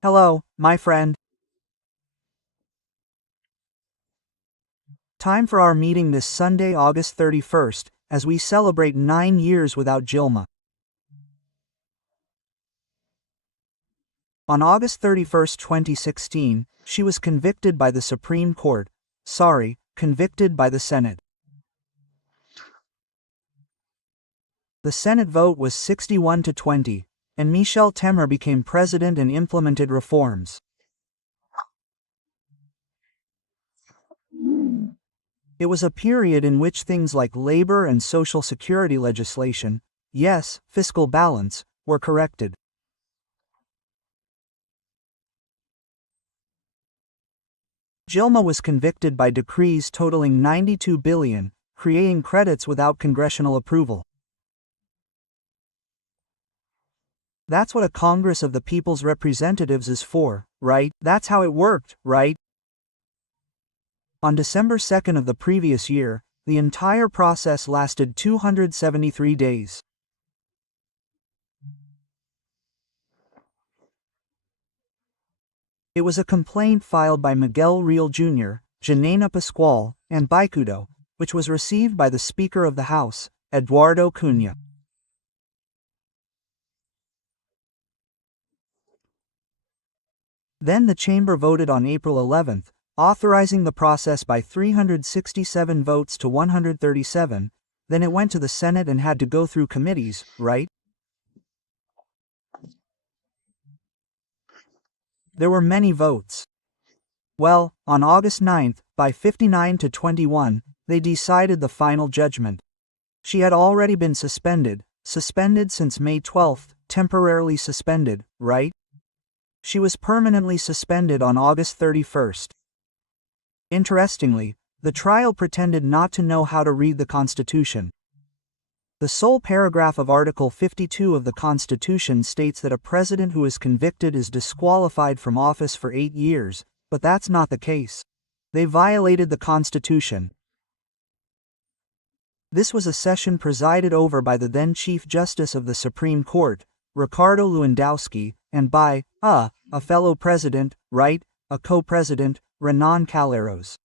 Hello, my friend. Time for our meeting this Sunday, August 31st, as we celebrate 9 years without Dilma. On August 31st, 2016, she was convicted by the Supreme Court. Convicted by the Senate. The Senate vote was 61-20, and Michel Temer became president and implemented reforms. It was a period in which things like labor and social security legislation, yes, fiscal balance, were corrected. Dilma was convicted by decrees totaling $92 billion, creating credits without congressional approval. That's what a Congress of the People's Representatives is for, right? That's how it worked, right? On December 2nd of the previous year, the entire process lasted 273 days. It was a complaint filed by Miguel Real Jr., Janena Pascual, and Bicudo, which was received by the Speaker of the House, Eduardo Cunha. Then the chamber voted on April 11th, authorizing the process by 367 votes to 137, then it went to the Senate and had to go through committees, right? There were many votes. Well, on August 9th, by 59-21, they decided the final judgment. She had already been suspended since May 12th, temporarily suspended, right? She was permanently suspended on August 31st. Interestingly, the trial pretended not to know how to read the Constitution. The sole paragraph of Article 52 of the Constitution states that a president who is convicted is disqualified from office for 8 years, but that's not the case. They violated the Constitution. This was a session presided over by the then Chief Justice of the Supreme Court, Ricardo Lewandowski, and by, a fellow president, right, a co-president, Renan Calheiros.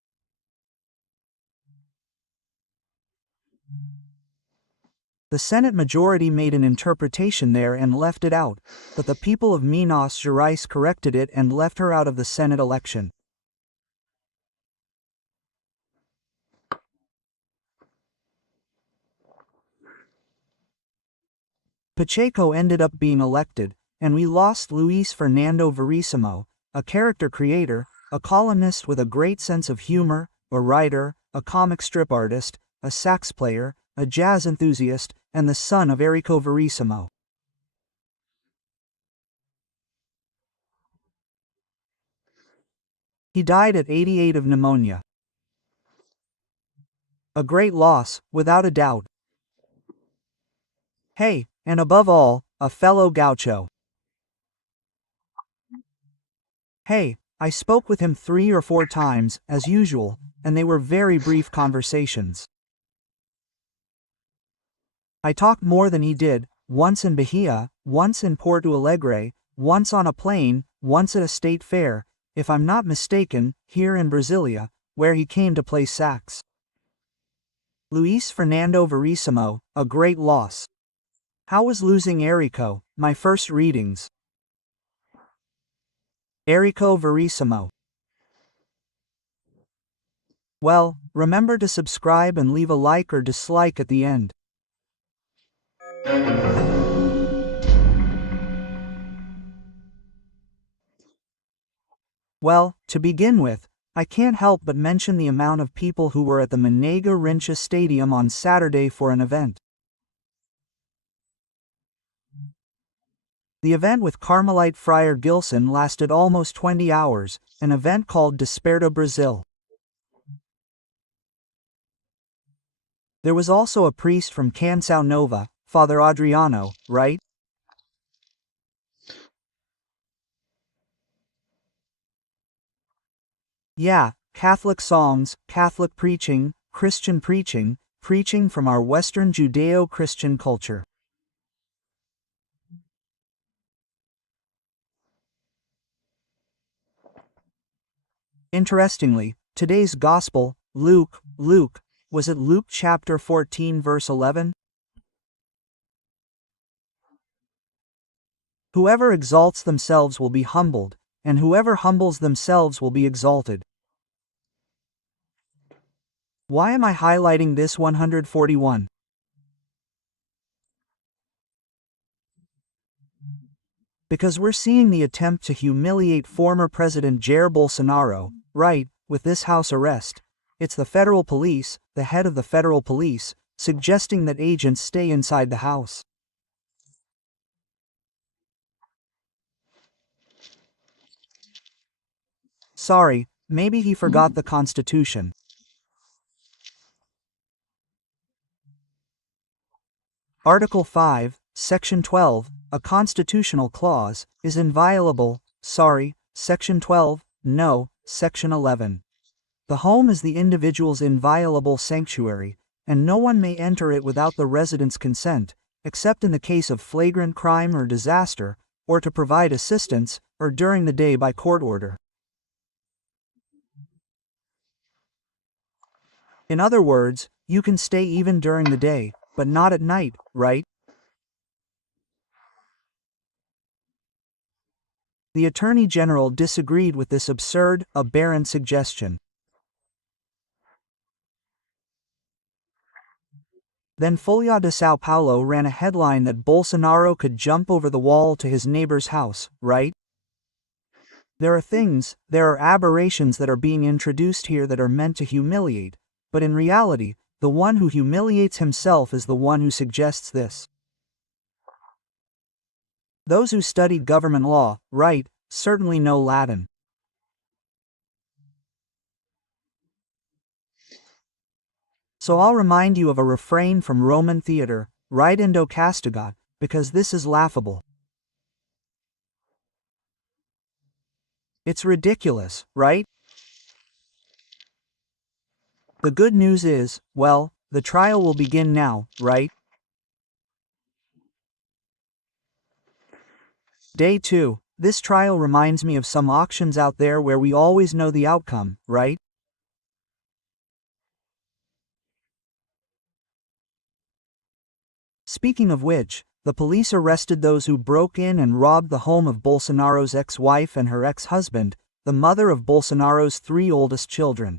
The Senate majority made an interpretation there and left it out, but the people of Minas Gerais corrected it and left her out of the Senate election. Pacheco ended up being elected, and we lost Luis Fernando Verissimo, a character creator, a columnist with a great sense of humor, a writer, a comic strip artist, a sax player, a jazz enthusiast, and the son of Enrico Verissimo. He died at 88 of pneumonia. A great loss, without a doubt. Hey, and above all, a fellow gaucho. Hey, I spoke with him 3 or 4 times, as usual, and they were very brief conversations. I talked more than he did, once in Bahia, once in Porto Alegre, once on a plane, once at a state fair, if I'm not mistaken, here in Brasilia, where he came to play sax. Luis Fernando Verissimo, a great loss. How was losing Enrico, my first readings? Enrico Verissimo. Well, remember to subscribe and leave a like or dislike at the end. Well, to begin with, I can't help but mention the amount of people who were at the Manega Rincha Stadium on Saturday for an event. The event with Carmelite Friar Gilson lasted almost 20 hours, an event called Desperta Brasil. There was also a priest from Canção Nova, Father Adriano, right? Yeah, Catholic songs, Catholic preaching, Christian preaching, preaching from our Western Judeo-Christian culture. Interestingly, today's Gospel, Luke, was it Luke chapter 14 verse 11? Whoever exalts themselves will be humbled, and whoever humbles themselves will be exalted. Why am I highlighting this 141? Because we're seeing the attempt to humiliate former President Jair Bolsonaro, right, with this house arrest. It's the federal police, the head of the federal police, suggesting that agents stay inside the house. Sorry, maybe he forgot the Constitution. Article 5, Section 12, a constitutional clause, is inviolable. Sorry, Section 12, no, Section 11. The home is the individual's inviolable sanctuary, and no one may enter it without the resident's consent, except in the case of flagrant crime or disaster, or to provide assistance, or during the day by court order. In other words, you can stay even during the day, but not at night, right? The Attorney General disagreed with this absurd, aberrant suggestion. Then Folha de São Paulo ran a headline that Bolsonaro could jump over the wall to his neighbor's house, right? There are aberrations that are being introduced here that are meant to humiliate, but in reality, the one who humiliates himself is the one who suggests this. Those who studied government law, right, certainly know Latin. So I'll remind you of a refrain from Roman theater, ridendo castigat, because this is laughable. It's ridiculous, right? The good news is, well, the trial will begin now, right? Day 2. This trial reminds me of some auctions out there where we always know the outcome, right? Speaking of which, the police arrested those who broke in and robbed the home of Bolsonaro's ex-wife and her ex-husband, the mother of Bolsonaro's 3 oldest children.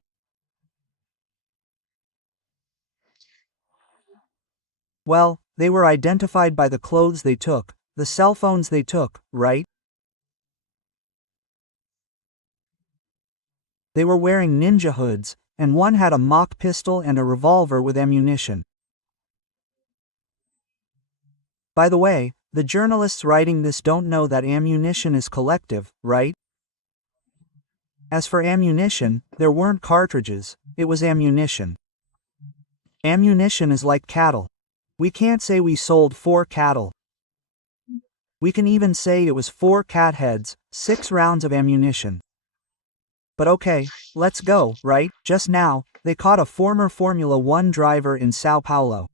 Well, they were identified by the clothes they took, the cell phones they took, right? They were wearing ninja hoods, and one had a mock pistol and a revolver with ammunition. By the way, the journalists writing this don't know that ammunition is collective, right? As for ammunition, there weren't cartridges, it was ammunition. Ammunition is like cattle. We can't say we sold 4 cattle. We can even say it was 4 cat heads, 6 rounds of ammunition. But okay, let's go, right? Just now, they caught a former Formula 1 driver in São Paulo.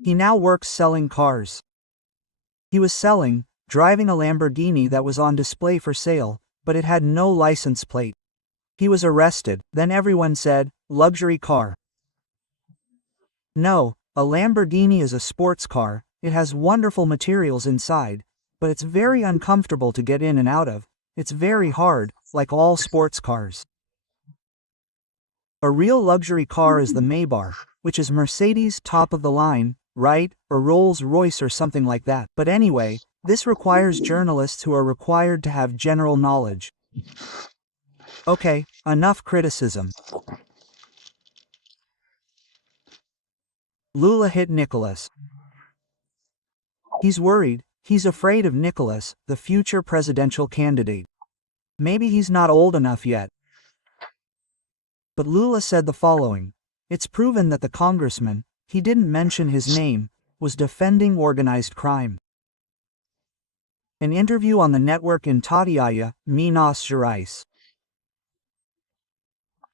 He now works selling cars. He was driving a Lamborghini that was on display for sale, but it had no license plate. He was arrested, then everyone said, luxury car. No, a Lamborghini is a sports car, it has wonderful materials inside, but it's very uncomfortable to get in and out of. It's very hard, like all sports cars. A real luxury car is the Maybach, which is Mercedes' top of the line, right, or Rolls-Royce or something like that. But anyway, this requires journalists who are required to have general knowledge. Okay, enough criticism. Lula hit Nicolas. He's worried, he's afraid of Nicolas, the future presidential candidate. Maybe he's not old enough yet. But Lula said the following: it's proven that the congressman, he didn't mention his name, was defending organized crime. An interview on the network in Tatiaia, Minas Gerais.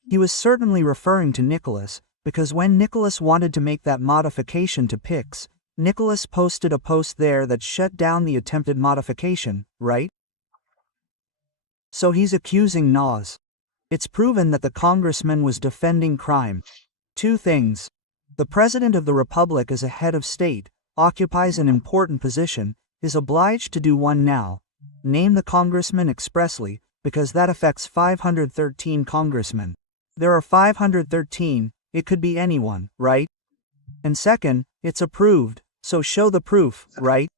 He was certainly referring to Nicolas, because when Nicolas wanted to make that modification to Pix, Nicolas posted a post there that shut down the attempted modification, right? So he's accusing Nas. It's proven that the congressman was defending crime. 2 things. The President of the Republic as a head of state, occupies an important position, is obliged to do one now. Name the congressman expressly, because that affects 513 congressmen. There are 513, it could be anyone, right? And second, it's approved, so show the proof, right?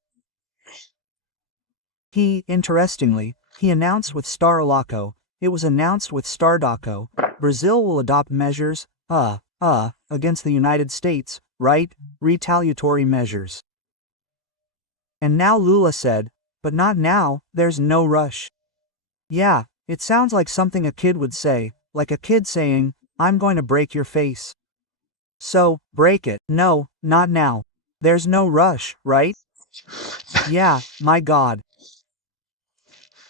Interestingly, he announced with Starlaco, it was announced with Stardaco, Brazil will adopt measures, against the United States, right? Retaliatory measures. And now Lula said, but not now, there's no rush. Yeah, it sounds like something a kid would say, like a kid saying, I'm going to break your face. So, break it. No, not now. There's no rush, right? Yeah, my God.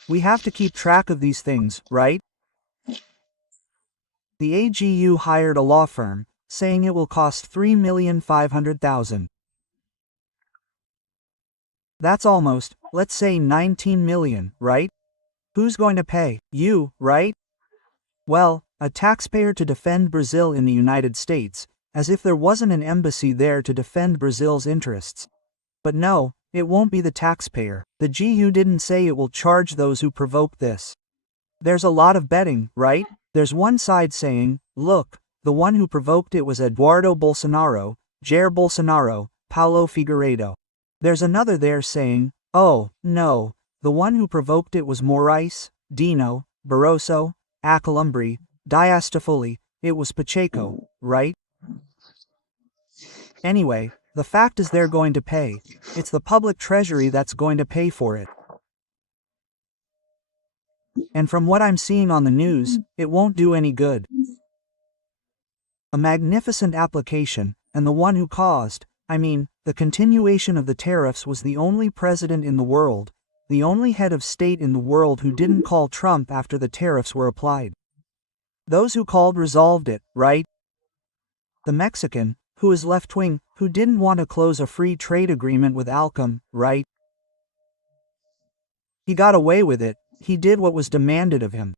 We have to keep track of these things, right? The AGU hired a law firm, saying it will cost $3,500,000. That's almost, let's say 19 million, right? Who's going to pay? You, right? Well, a taxpayer to defend Brazil in the United States, as if there wasn't an embassy there to defend Brazil's interests. But no, it won't be the taxpayer. The GU didn't say it will charge those who provoke this. There's a lot of betting, right? There's one side saying, look, the one who provoked it was Eduardo Bolsonaro, Jair Bolsonaro, Paulo Figueiredo. There's another there saying, oh, no, the one who provoked it was Moraes, Dino, Barroso, Alcolumbre, Diastafoli, it was Pacheco, right? Anyway, the fact is they're going to pay. It's the public treasury that's going to pay for it. And from what I'm seeing on the news, it won't do any good. A magnificent application, and the one who caused, the continuation of the tariffs was the only president in the world, the only head of state in the world who didn't call Trump after the tariffs were applied. Those who called resolved it, right? The Mexican, who is left-wing, who didn't want to close a free trade agreement with Alcom, right? He got away with it, he did what was demanded of him.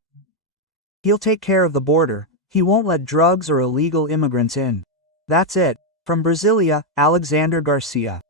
He'll take care of the border, he won't let drugs or illegal immigrants in. That's it. From Brasilia, Alexandre Garcia.